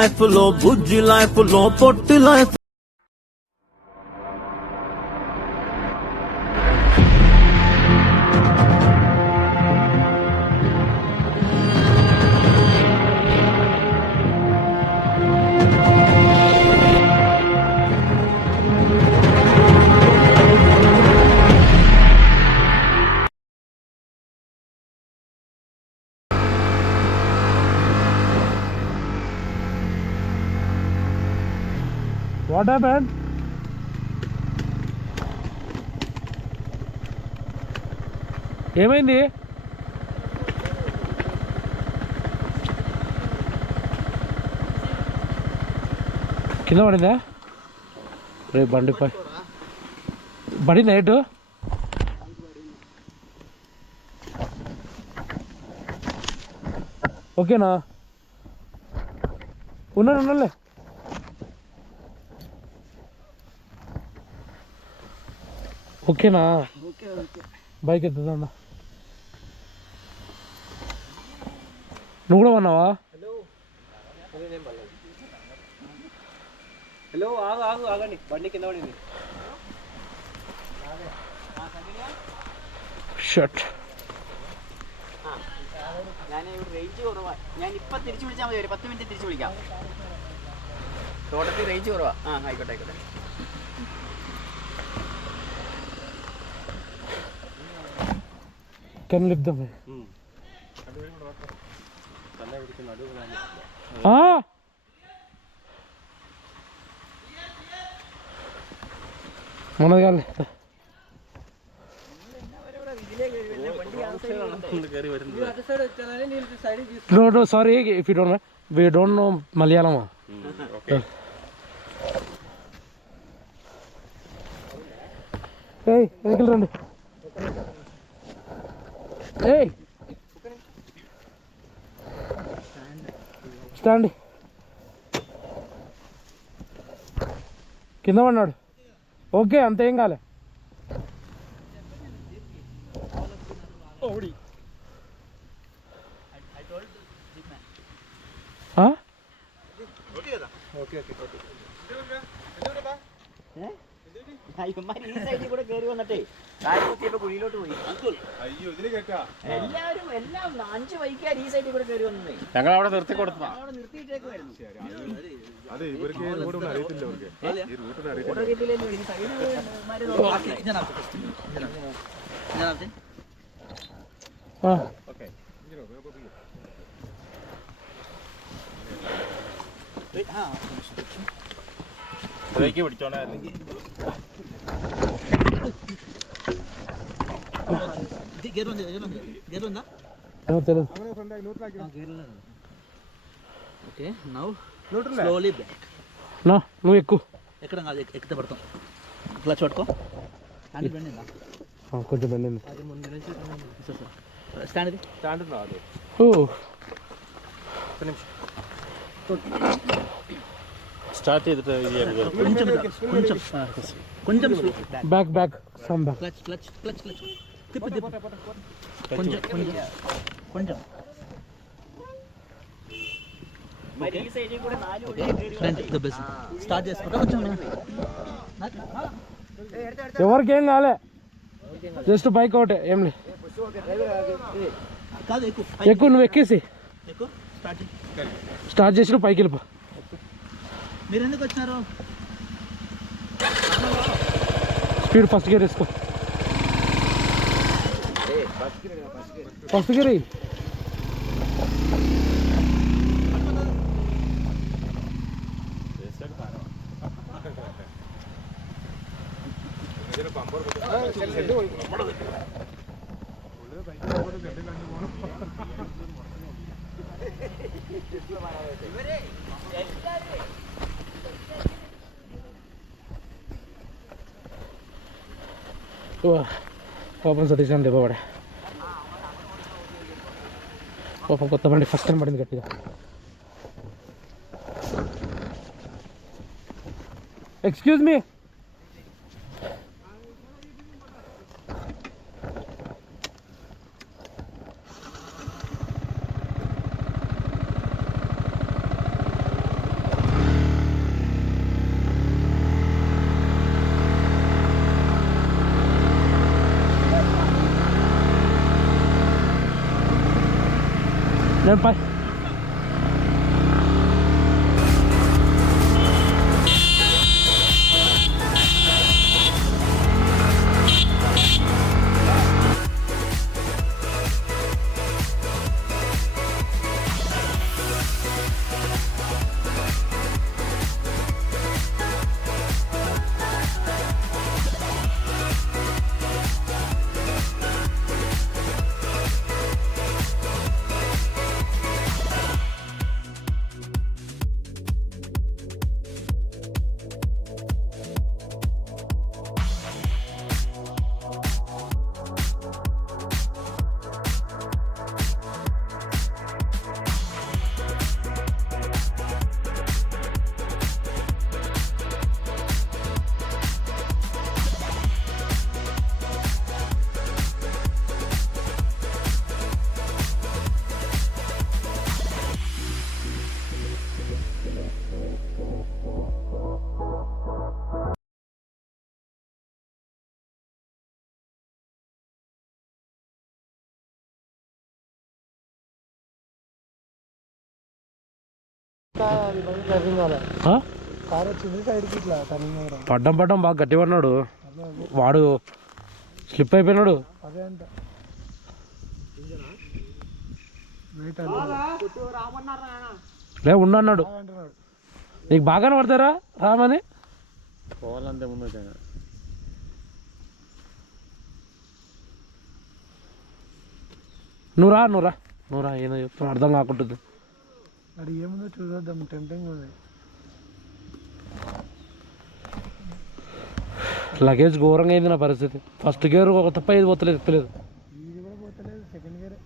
Life లో బుజ్జి life లో పొట్టి life. What happened? ఏమైంది? కింద పడిందా? రే బండిపై బడి నైట్ ఓకేనా? ఉన్నాలే ఓకేనా? బైక్ ఎత్తుదా? నువ్వు కూడా ఉన్నావా? హలో ఆగండి, బండి కింద పడింది. ഷട്ട് ഞാൻ ഇവിടെ റേഞ്ച് കുറവാ. ഞാൻ ഇപ്പം തിരിച്ചു വിളിച്ചാൽ മതി, ഒരു 10 മിനിറ്റ് തിരിച്ചു വിളിക്കാം. തോട്ടത്തിൽ റേഞ്ച് കുറവാ. ആയിക്കോട്ടെ. Can lift them. మనది కాదు. No, sorry if you don't know. We don't know Malayalam. Okay. Hey, vehicle రండి. Hey. Stand. కింద పడినాడు. ఓకే, అంతే ఏం కాలే. ഈ സൈഡിൽ കൂടെ കയറി വന്നിട്ടേ കാര്യം കുഴിയിലോട്ട് പോയി. എല്ലാവരും എല്ലാം 5 ബൈക്കാർ ഈ സൈഡിൽ കൂടെ കയറി വന്നേ. ഞങ്ങൾ അവിടെ നിർത്തി കൊടുത്തു. അവിടെ നിർത്തിയിട്ടേക്കുമായിരുന്നു. నువ్వు ఎక్కువ ఎక్కడ ఎక్కితే పడతాం. క్లచ్ పట్టుకో. కొంచెం బెండింది. స్టాండ్ స్టార్ట్ కొంచెం బ్యాక్ సమ్ బ్యాక్. క్లచ్ తిప్పు కొంచెం స్టార్ట్ చేసుకుంటా. కొంచెం ఎవరికేం కాలే, జస్ట్ బైక్ ఒకటే. ఏం లేదు, ఎక్కువ నువ్వు ఎక్కేసి స్టార్ట్ చేసి పైకి వెళ్ళిపో. మీరు ఎందుకు వచ్చినారు? స్పీడ్ ఫస్ట్ గేర్ వేసుకో. ఫస్ట్ గేర్ పాపం సతీష్ అని దెబ్బపడే. పాపం కొత్త బండి ఫస్ట్ టైం పడింది గట్టిగా. Excuse me. నేను పడ్డం బాగా గట్టి పడినాడు వాడు, స్లిప్ అయిపోయినాడు. లే ఉండన్నాడు. నీకు బాగానే పడతారా రామని పోవాలంటే ముందు నువ్వు రా ఏదో చెప్తున్నా అర్థం కాకుంటుంది. అది ఏముందో చూద్దాం, టెంపింగ్ ఉంది. లగేజ్ ఘోరంగా అయింది నా పరిస్థితి. ఫస్ట్ గేర్ ఒక తప్ప ఇది పోతలేదు, ఎక్కలేదు. ఇది కూడా పోతలేదు, సెకండ్ గేర్.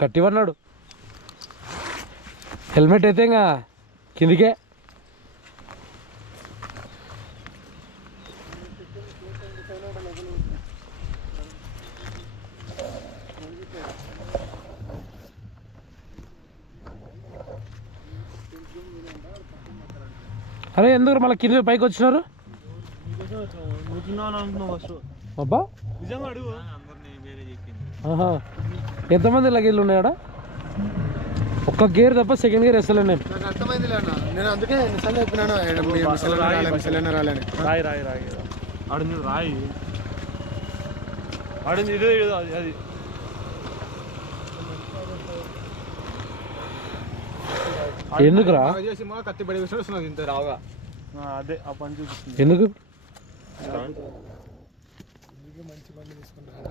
గట్టి పడినాడు. హెల్మెట్ అయితే ఇంకా కిందికే. అరే ఎందుకు మళ్ళీ కింద పైకి వచ్చినారు? అబ్బా ఎంతమంది లగేజ్లు ఉన్నాయాడా? ఒక్క గేర్ తప్ప సెకండ్ గేర్ వేస్తలే నేను. నాకు అర్థమైంది అన్న, నేను అందుకే ఎన్నిసార్లు చెప్పినాను రాలని. రాయి రాయి రాయి ఆడింది రాయి ఆడింది ఇదే అది ఎందుకురా? కత్తి పడి వస్తున్నది ఇంత రావుగా. అదే ఆ పని చూపిస్తుంది. ఎందుకు మంచి బండి తీసుకుంటాను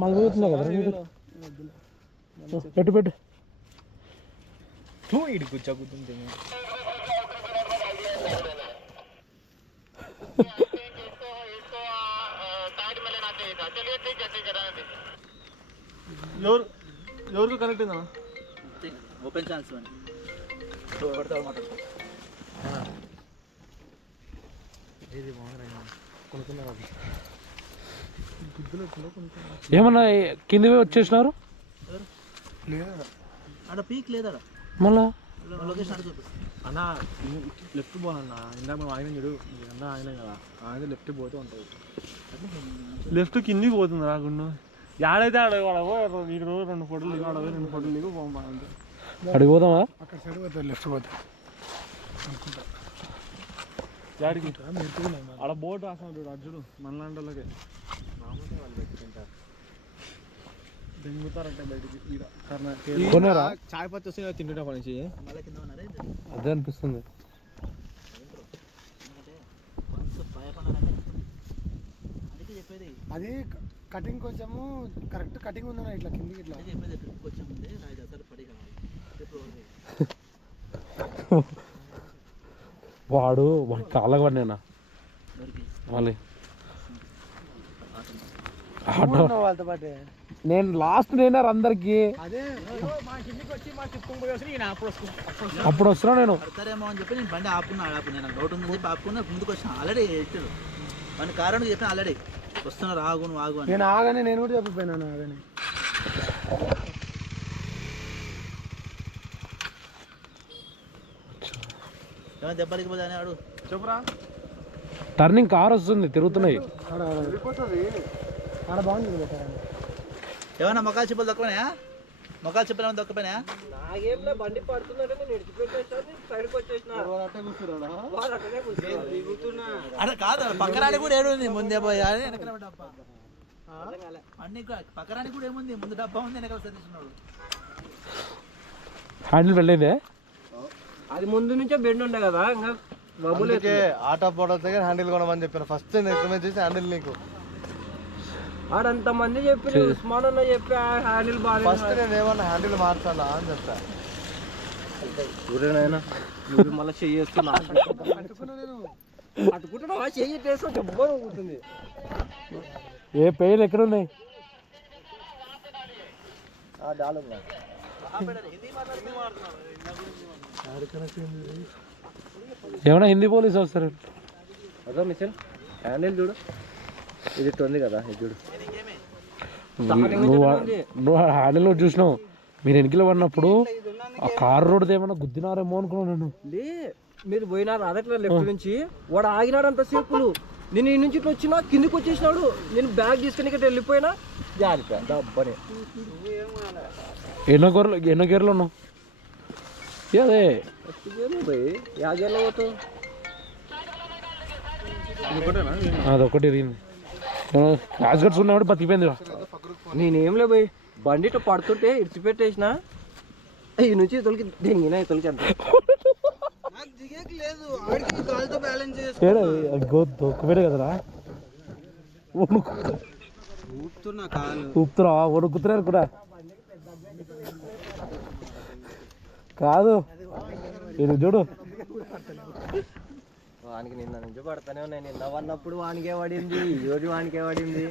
మళ్ళీ పోతున్నా కదా. పెట్టు పెట్టు ఇటు కూర్చోకుంటుంది. ఎవరికి కనెక్ట్ అయిందా ఓపెన్ ఛాన్స్ అని మాట్లాడుకో. ఏమన్నా కింది వచ్చేసినారు ఆడ పీక్ లేదా మళ్ళా లొకేషన్ అక్కడ చూపిస్తుంది. అన్న లెఫ్ట్ పోనన్నా ఇందాక మనం ఆయన చూడు అన్న ఆయన కదా ఆయన లెఫ్ట్ పోతే ఉంటుంది లెఫ్ట్ కిందికి పోతుంది రాకుండా ఏడైతే ఆడ నీకు రోజు 2 ఫోటోలు దిగు ఆడ 2 ఫోటోలు దిగు బాగుంది అడిగి పోదామా అక్కడ సైడ్ పోతుంది లెఫ్ట్ పోతుంది యాడికి ఆడ బోట్ రాసాడు అర్జుడు మనలాంటి వాళ్ళకే దెంగుతారంటే బయటికి కొన్నారా చాయ్ పత్తి వస్తే తింటుంటే అప్పటి నుంచి మళ్ళీ కింద ఉన్నారే అదే అనిపిస్తుంది. భయపడాలంటే అందుకే చెప్పేది. అది కటింగ్ కొంచెము కరెక్ట్ కటింగ్ ఉందన్న ఇట్లా కిందికి ఇట్లా అదే చెప్పేది ట్రిప్కి వచ్చే ముందే రాయి అసలు పడి కావాలి ట్రిప్ వాడు కాళ్ళకు పడినా మళ్ళీ వాళ్ళతో పాటే నేను లాస్ట్ నేనారు అందరికి అదే అప్పుడు వస్తున్నా నేను పడతారేమో అని చెప్పి నేను బండి ఆపుకున్నా నాకు డౌట్ ఉంది చెప్పి ఆపుకున్నా ముందుకు వచ్చిన ఆల్రెడీ ఎట్టాడు మన కారణం చెప్పిన ఆల్రెడీ వస్తున్నారు ఆగు నువ్వు ఆగు అని. నేను ఆగానే నేను కూడా చెప్పిపోయినాను ఆగానే ఏమైనా దెబ్బలకి పోతే అని ఆడు చెప్పురా టర్నింగ్ కార్ వస్తుంది తిరుగుతున్నాయి. ఆడ బాగుంది ఏమన్నా మొక్కలు చెప్పులు దొక్కపోయినా మొక్కలు చెప్పులు ఏమైనా దొక్కపోయినా బండి పడుతుందంటే నేను విడిచిపెట్టేసాను సైడ్కి వచ్చేసిన అరే కాదు పక్కరాని కూడా ఏడుంది ముందే పోయా వెనకాల డబ్బా అన్ని పక్కరాని కూడా ఏముంది ముందు డబ్బా ఉంది వెనకాల సరిస్తున్నాడు. హ్యాండిల్ వెళ్ళేదే అది ముందు నుంచే బెండ్ ఉండే కదా ఇంకా అందుకే ఆటో పడవ దగ్గర హ్యాండిల్ కొనమని చెప్పాను ఫస్ట్ రికమెండ్ చేసి హ్యాండిల్ నీకు ఆడంత మంది చెప్పి ఉస్మాన్ అన్న చెప్పి హ్యాండిల్ బాగా ఫస్ట్ నేను ఏమన్నా హ్యాండిల్ మార్చాలా అని చెప్తా మళ్ళీ చెయ్యేస్తున్నా అట్టుకుంటున్నా చెయ్యేస్తా జబ్బర్ అవుతుంది. ఏ పెయిన్ ఎక్కడున్నాయి ఏమన్నా హిందీ పోలీసు వస్తారు అదో మిషన్ హ్యాండిల్ చూడు ఇది ఉంది కదా ఇది చూడు నువ్వు హ్యాండిల్ చూసినావు మీరు వెనకలో పడినప్పుడు ఆ కార్ రోడ్ ఏమన్నా గుద్దినారేమో అనుకున్నాను నేను. లే మీరు పోయినారు అదట్లా లెఫ్ట్ నుంచి వాడు ఆగినాడు అంత సేపులు నేను ఈ నుంచి ఇట్లా వచ్చినా కిందికి వచ్చేసినాడు నేను బ్యాగ్ తీసుకుని ఇక్కడ వెళ్ళిపోయినా జారిపోయా డబ్బని ఎన్నో గేర్లు ఉన్నావు అదే పోయి యాగేళ్ళ పోతావు అదొకటి ఇరిగింది క్రాష్ గట్స్ ఉన్నాడు బతికిపోయింది. నేనేం లే పోయి బండి ఇట్లా పడుతుంటే ఇడిచిపెట్టేసిన ఈ నుంచి తొలికి దెంగిన తొలికి అంత దొక్కుపోయాడు కదరా ఊపుతురా వణుకుతున్నారు కూడా కాదు ఇది చూడు వానికి నిన్న నుంచి పడతానే ఉన్నాయి నిన్న పడినప్పుడు వానికే పడింది ఈరోజు వానికే పడింది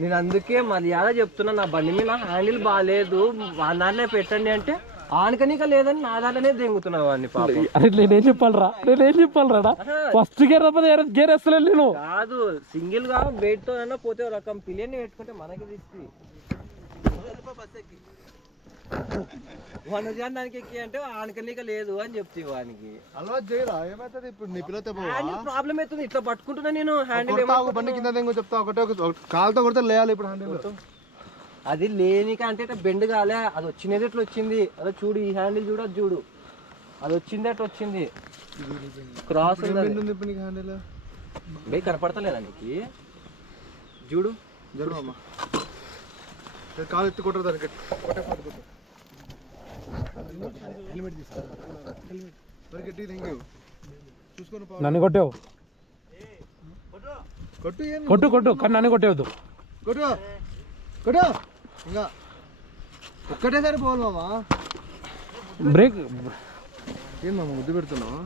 నేను అందుకే మర్యాద చెప్తున్నా నా బండి మీద హ్యాండిల్ బాగాలేదు వాని దాంట్లో పెట్టండి అంటే ఆనకనిక లేదని నా దాంట్లోనే దెంగుతున్నా వాడిని పాపం. నేనేం చెప్పాలరా ఫస్ట్ గేర్ గేర్ వేస్తలే నేను కాదు సింగిల్ గా వెయిట్ తో అయినా పోతే ఒక రకం పిలియన్ని పెట్టుకుంటే మనకి తీసుకు వాడు దానికి ఎక్కి అంటే ఆనకనిక లేదు అని చెప్తే వానికి అలవాటు చేయరా ఏమైతుంది ఇప్పుడు నీ పిల్లతో ప్రాబ్లం అవుతుంది ఇట్లా పట్టుకుంటున్నా నేను హ్యాండిల్ బండి కింద దేంగో చెప్తా ఒకటే కాలుతో కొడితే లేయాలి ఇప్పుడు హ్యాండిల్ అది లేనిక అంటే ఇట్లా బెండ్ కాలే అది వచ్చినది ఎట్లా వచ్చింది అదే చూడు ఈ హ్యాండిల్ చూడు అది చూడు అది వచ్చింది అట్లా వచ్చింది క్రాస్ ఇప్పుడు నీకు హ్యాండిల్ బే కనపడతలేదా నీకు చూడు జరుమమ్మా కాలు ఎత్తి కొట్టరు దానికి కొట్టే పడుకుంటా హెల్మెట్ తీసుకో హెల్మెట్ మరి గట్టి థ్యాంక్ యూ చూసుకొని నన్ను కొట్టావు కొట్టు ఏం కొట్టు కానీ నన్ను కొట్టేవద్దు కొట్టు కొట్టు ఇంకా ఒక్కటేసారి పోవాలి మామా బ్రేక్ ఏం మామ ముద్దు పెడుతున్నావు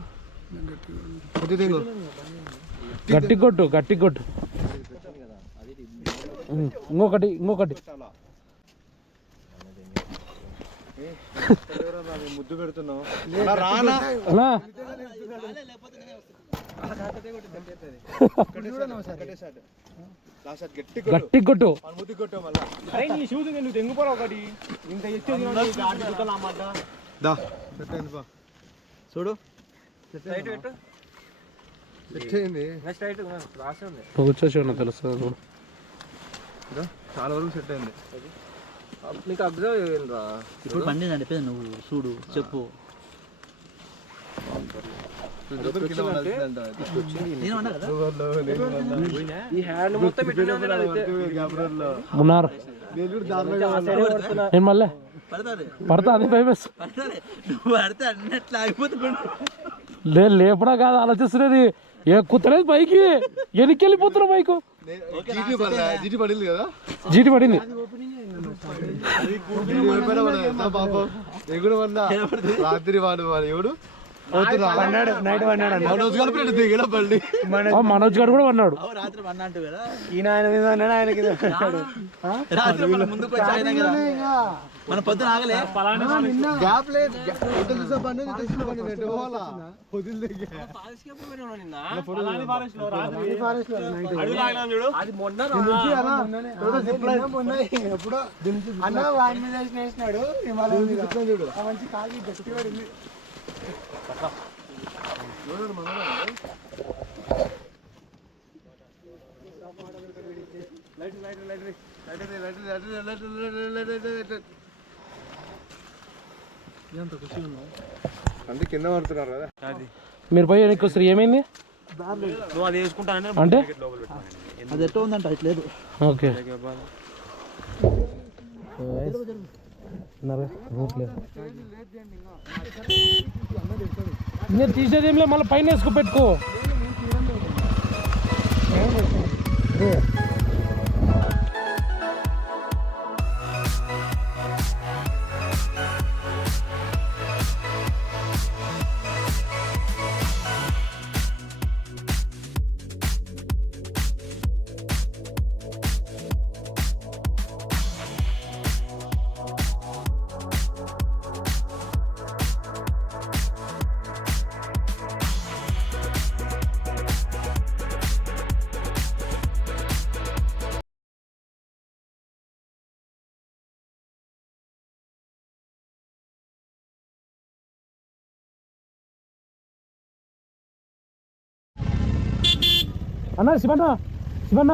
కొద్ది తింగు గట్టి కొట్టు ఇంకొకటి ముద్దు పెడుతున్నావు అన్నా గట్టి కొట్టు నువ్వు తెంగుపోరా ఒకటి ఇంత చూడు వచ్చేసి ఉన్నా తెలుస్తుంది చాలా వరకు సెట్ అయింది. నీకు అబ్జర్వ్ చేయండిరా. ఇప్పుడు బండి నడిపేది నువ్వు చూడు చెప్పు. నేను అన్నా కదా ఈ హ్యాండ్ మొత్తం ఉన్నారు నేను మళ్ళీ పడతాది పడతా అదే భయమేస్తా నువ్వు పడితే అన్నట్లు ఆగిపోతున్నాడు. లేపడా కాదు ఆలోచిస్తున్నది ఎక్కుతలేదు పైకి వెనక్కి వెళ్ళిపోతున్నా బైకు జీటీ పడింది కదా, జీటి పడింది ఎగుడు వల్ల రాత్రి వాడు ఎవడు మనోజ్ గారు కూడా అన్నాడు. రాత్రి వన్ అంటూ కదా రాత్రి ముందుకు వచ్చి ఆయన కదా మన పొద్దున ఆగలే గ్యాప్ లేదు. అంటే కింద పడుతున్నారు కదా. మీరు పోయి వెనక్కి వస్తారు ఏమైంది నువ్వు అది వేసుకుంటానే అంటే అది ఎట్లా ఉందంట ఇట్లేదు. ఓకే నేను తీసేదేంలే మళ్ళీ పైన వేసుకో పెట్టుకో. అన్నా శివన్న శివన్న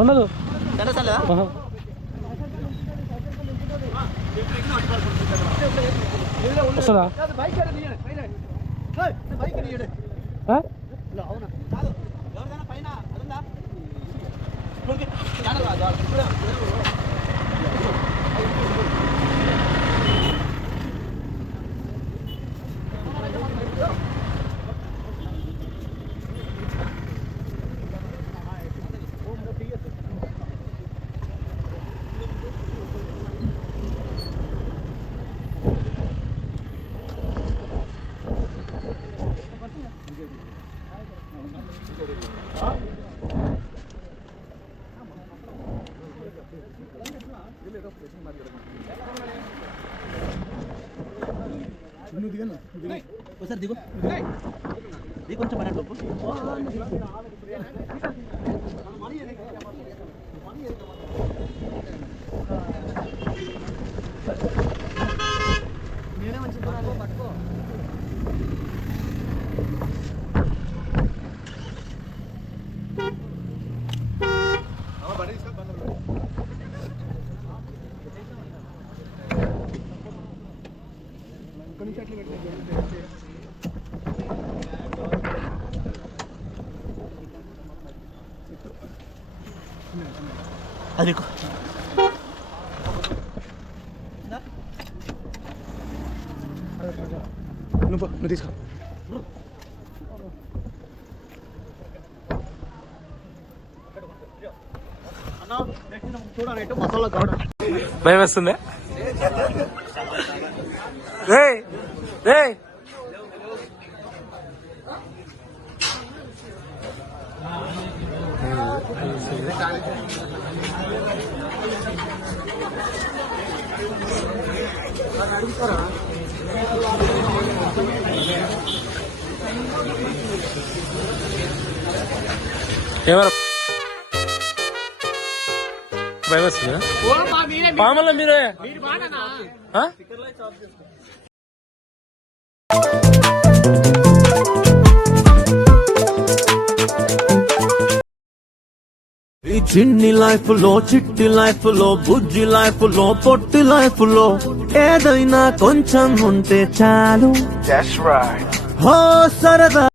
ఉండదు వస్తుందా ఒకసారి దిగు దిగు కొంచెం పన్నట్టు అది నువ్వు తీసుకో. భయం వేస్తుంది ఎవరు పామల మీరే ఆ? ఈ చిన్ని లైఫ్ లో చిట్టి లైఫ్ లో బుజ్జి లైఫ్ లో పొట్టి లైఫ్ లో ఏదైనా కొంచెం ఉంటే చాలు హో సరదా